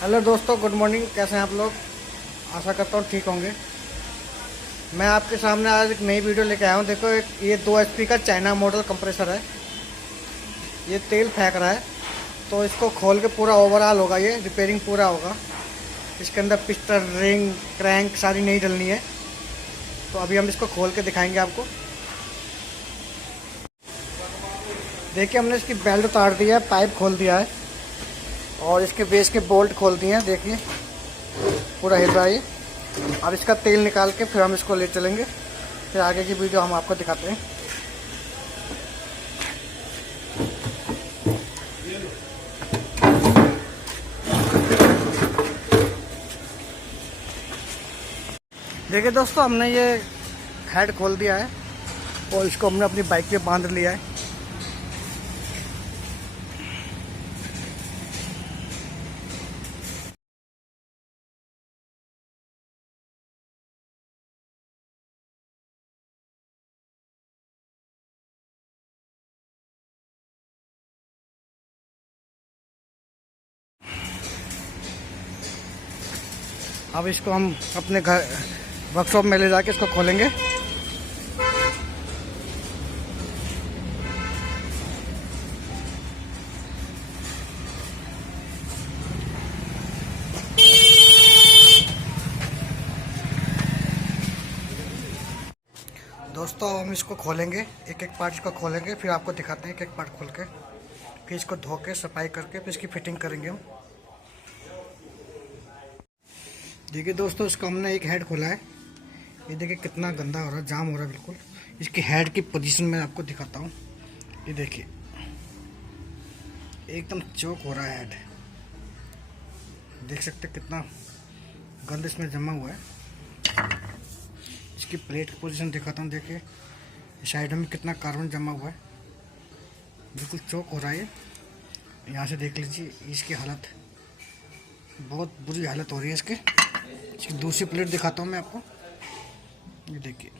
Hello दोस्तों, good morning. कैसे हैं आप लोग? आशा करता हूँ ठीक होंगे। मैं आपके सामने आज एक नई वीडियो लेके आया हूँ। देखो, ये 2 HP का चाइना मॉडल कंप्रेसर है। ये तेल फेंक रहा है, तो इसको खोल के पूरा ओवरऑल होगा, ये रिपेयरिंग पूरा होगा। इसके अंदर पिस्टन, रिंग, क्रैंक सारी नई डलनी है। तो अभी हम इसको खोल के दिखाएंगे आपको। देखिए, हमने इसकी बेल्ट उतार दिया है, पाइप खोल दिया है और इसके बेस के बोल्ट खोल दिए हैं। देखिए, पूरा हिल रहा है ये। अब इसका तेल निकाल के फिर हम इसको ले चलेंगे। फिर आगे की वीडियो हम आपको दिखाते हैं। देखिए दोस्तों, हमने ये हेड खोल दिया है और इसको हमने अपनी बाइक पे बांध लिया है। अब इसको हम अपने घर वर्कशॉप में ले जाके इसको खोलेंगे। दोस्तों, हम इसको खोलेंगे, एक एक पार्ट इसको खोलेंगे, फिर आपको दिखाते हैं एक एक पार्ट खोल के। फिर इसको धो के सफाई करके फिर इसकी फिटिंग करेंगे हम। देखिए दोस्तों, इसका हमने एक हेड खोला है। ये देखिए कितना गंदा हो रहा है, जाम हो रहा है बिल्कुल। इसकी हेड की पोजीशन मैं आपको दिखाता हूँ। ये देखिए, एकदम चौक हो रहा है हेड। देख सकते हैं कितना गंद इसमें जमा हुआ है। इसकी प्लेट की पोजीशन दिखाता हूँ। देखिए, साइड में कितना कार्बन जमा हुआ है, बिल्कुल चौक हो रहा है। यहाँ से देख लीजिए, इसकी हालत बहुत बुरी हालत हो रही है इसकी दूसरी प्लेट दिखाता हूँ मैं आपको। ये देखिए,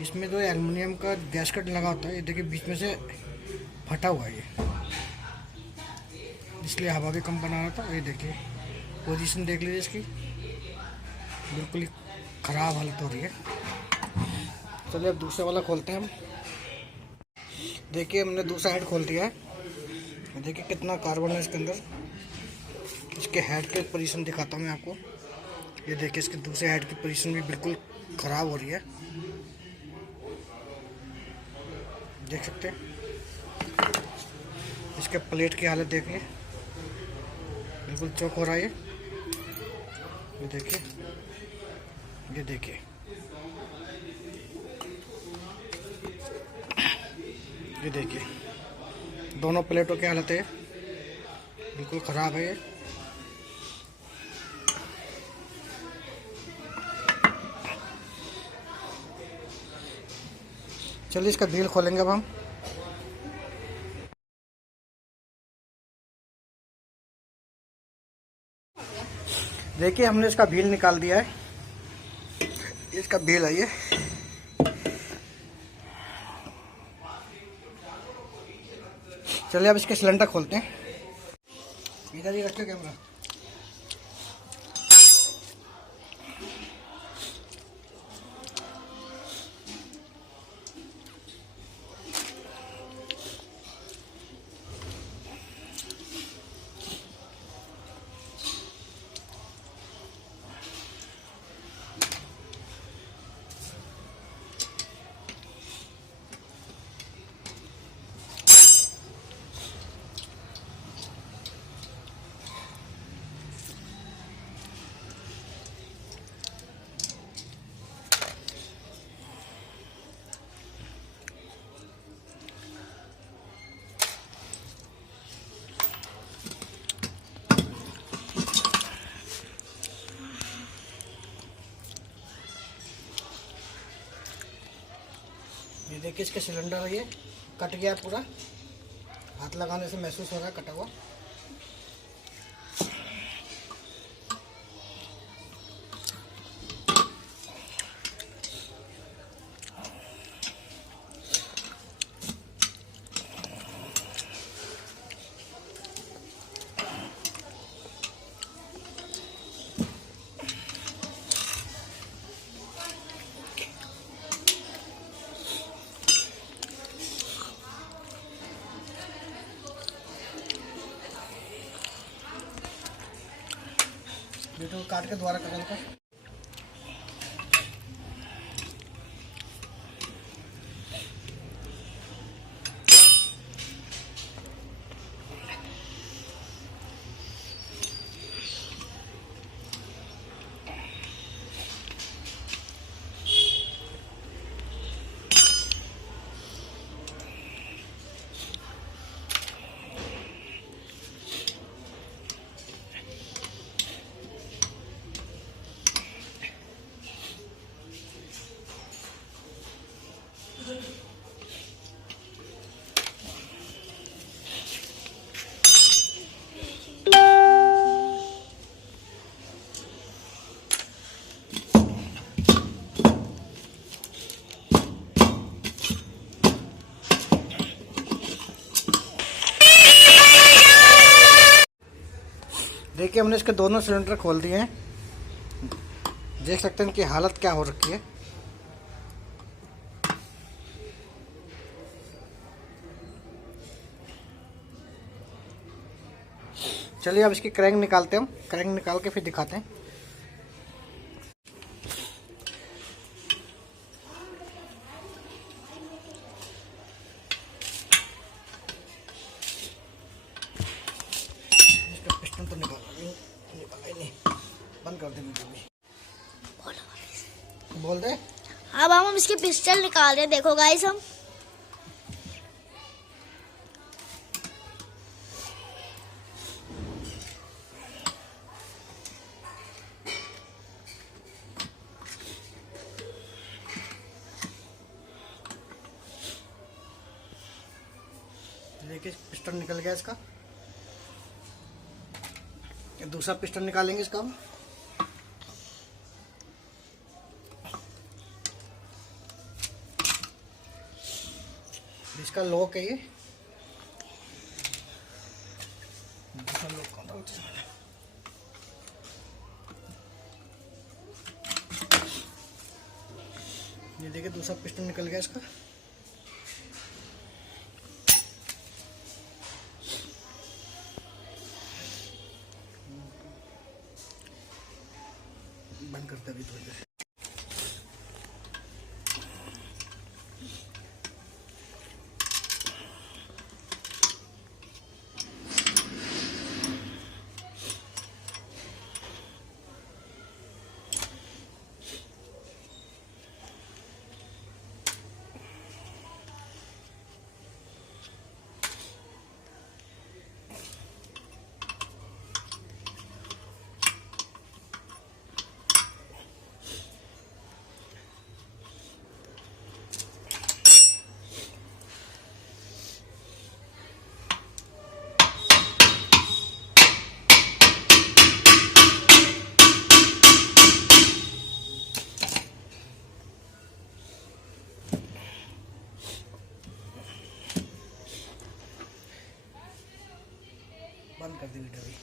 इसमें जो एल्युमिनियम का गैसकट लगा होता है, ये देखिए बीच में से फटा हुआ है ये, इसलिए हवा भी कम बना रहा था। ये देखिए, पोजीशन देख लीजिए इसकी, बिल्कुल ही ख़राब हालत हो रही है। चलिए अब दूसरा वाला खोलते हैं हम। देखिए, हमने दूसरा हेड खोल दिया है। देखिए कितना कार्बन है इसके अंदर। इसके हेड के पोजीशन दिखाता हूँ मैं आपको। ये देखिए, इसके दूसरे हेड की पोजीशन भी बिल्कुल ख़राब हो रही है। देख सकते हैं इसके प्लेट की हालत, देखिए बिल्कुल चौक हो रहा है ये देखिए, ये देखिए, ये देखिए, दोनों प्लेटों की हालत है बिल्कुल ख़राब है ये। चलिए इसका व्हील खोलेंगे अब हम। देखिए, हमने इसका व्हील निकाल दिया है। इसका व्हील है ये। चलिए अब इसके सिलेंडर खोलते हैं। इधर ही रखिए कैमरा। ये देखिए, इसका सिलेंडर है ये, कट गया पूरा। हाथ लगाने से महसूस हो रहा है कटा हुआ। ये तो काट के दोबारा कर का। देखिए हमने इसके दोनों सिलेंडर खोल दिए हैं। देख सकते हैं इनकी हालत क्या हो रखी है। चलिए अब इसकी क्रैंक निकालते हैं। हम क्रैंक निकाल के फिर दिखाते हैं। इसका पिस्टन तो निकाला ही नहीं। बंद कर दे वीडियो। बोल दे। अब हम इसके पिस्टल निकाल रहे हैं। देखो गाइस, हम देखिए पिस्टन निकल गया इसका। दूसरा पिस्टन निकालेंगे इसका हम। इसका लॉक है ये। दूसरा लॉक कौन सा है? ये देखिए दूसरा पिस्टन निकल गया इसका। बंद करते अभी थोड़ी देर। बंद कर दी वीडियो भी।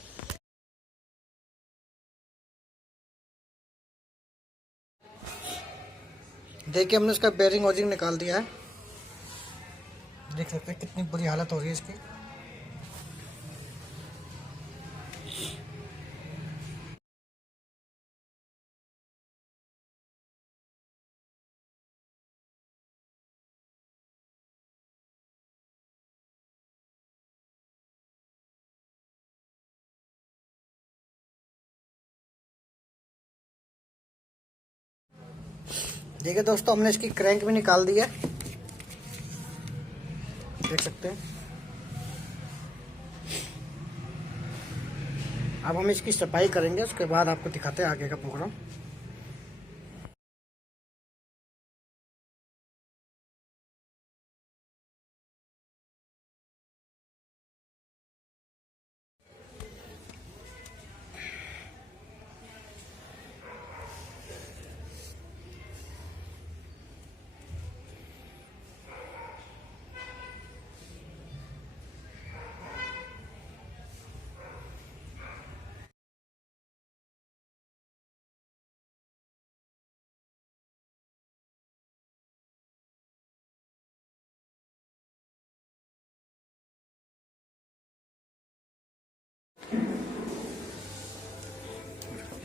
देखिए हमने इसका बेरिंग वोरिंग निकाल दिया है। देख सकते हैं कितनी बुरी हालत हो रही है इसकी। देखिए दोस्तों हमने इसकी क्रैंक भी निकाल दी है। देख सकते हैं। अब हम इसकी सफाई करेंगे, उसके बाद आपको दिखाते हैं आगे का प्रोग्राम।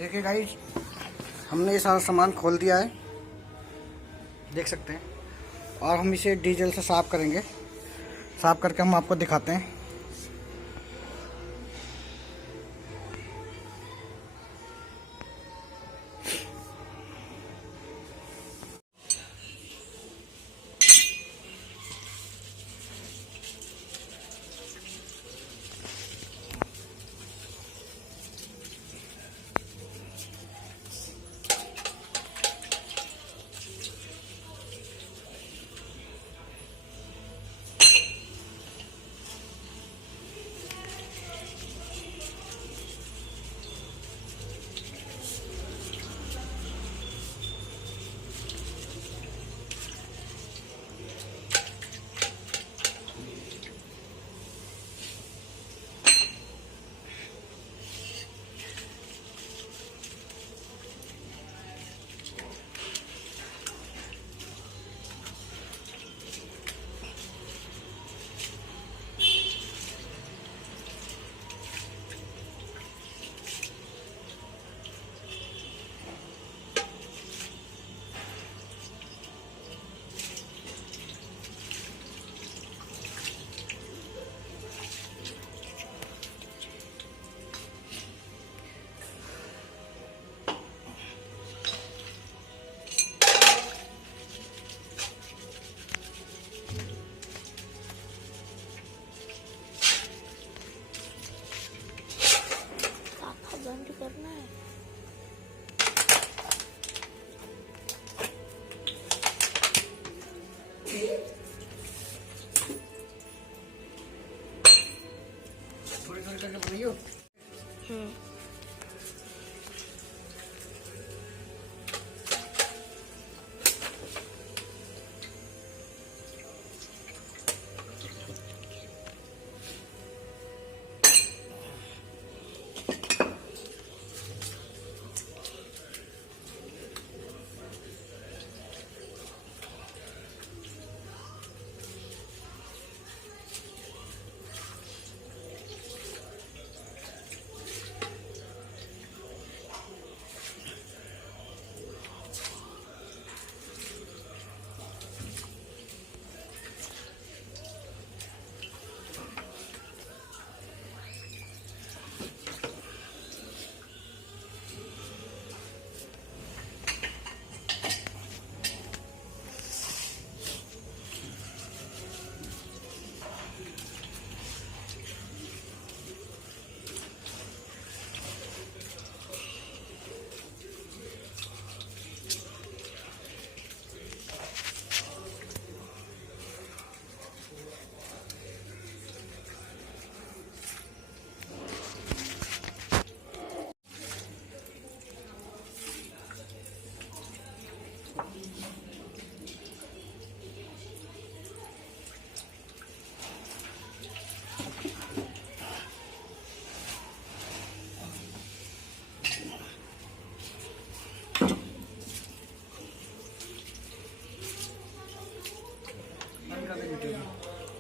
देखिए गाइस, हमने ये सारा सामान खोल दिया है, देख सकते हैं। और हम इसे डीजल से साफ करेंगे। साफ करके हम आपको दिखाते हैं। बंद करना है। थोड़ी थोड़ी करके बनाइयो।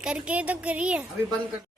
करके तो करिए। अभी बंद कर।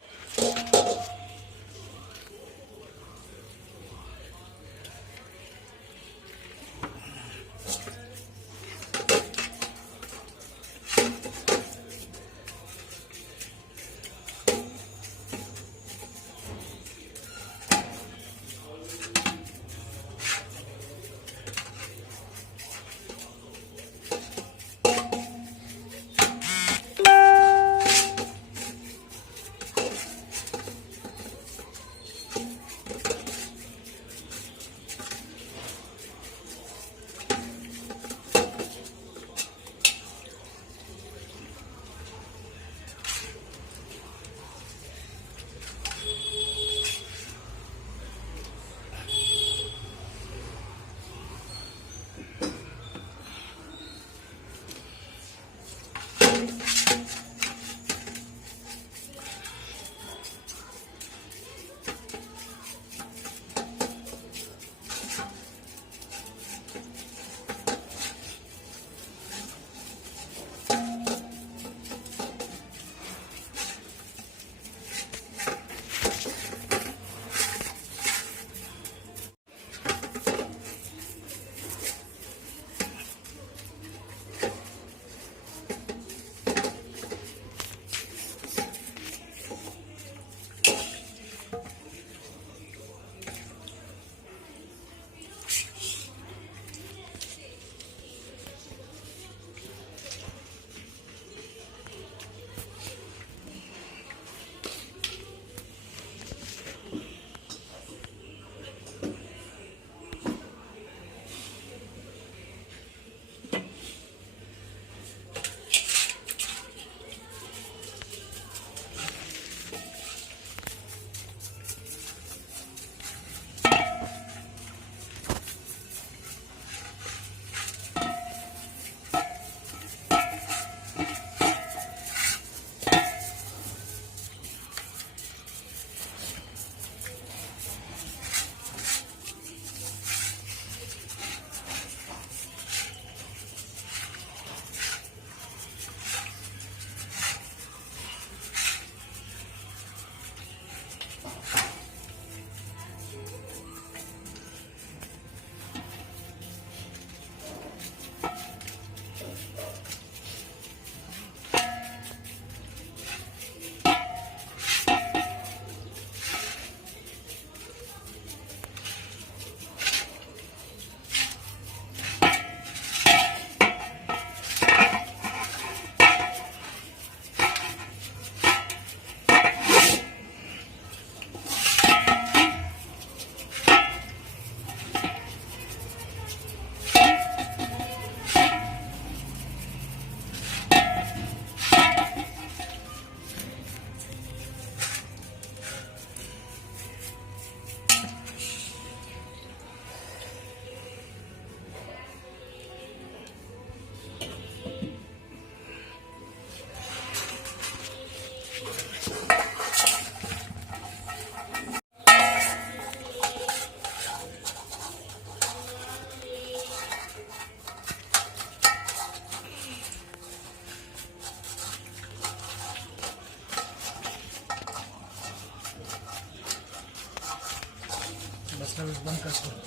सर्विस बंद करते हैं।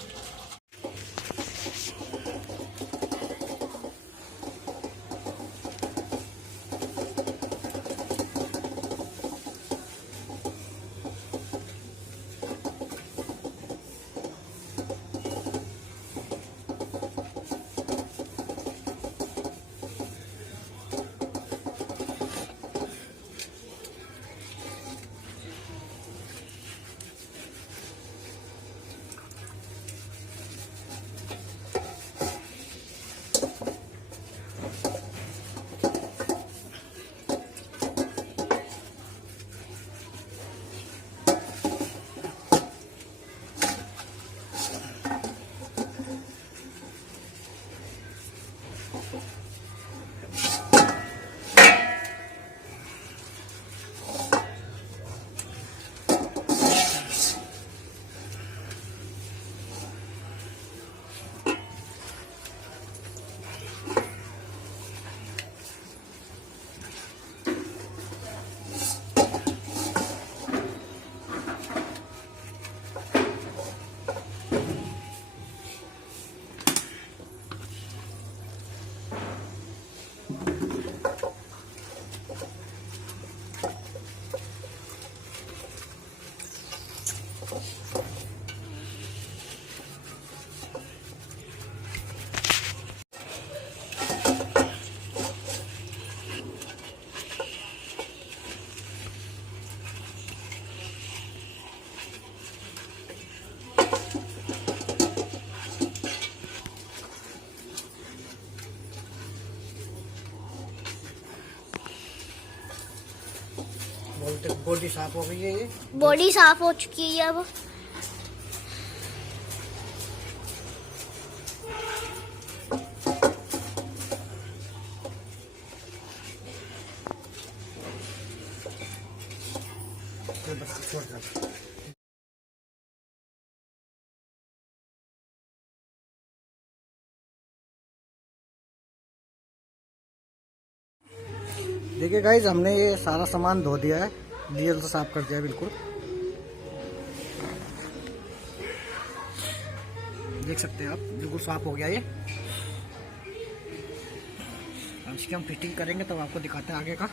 बॉडी साफ हो गई है। ये बॉडी साफ हो चुकी है अब। बस छोड़ दो। देखिए गाइज, हमने ये सारा सामान धो दिया है, डीजल से साफ कर दिया है बिल्कुल। देख सकते हैं आप, बिल्कुल साफ हो गया ये। अब इसकी हम फिटिंग करेंगे तब आपको दिखाते हैं आगे का।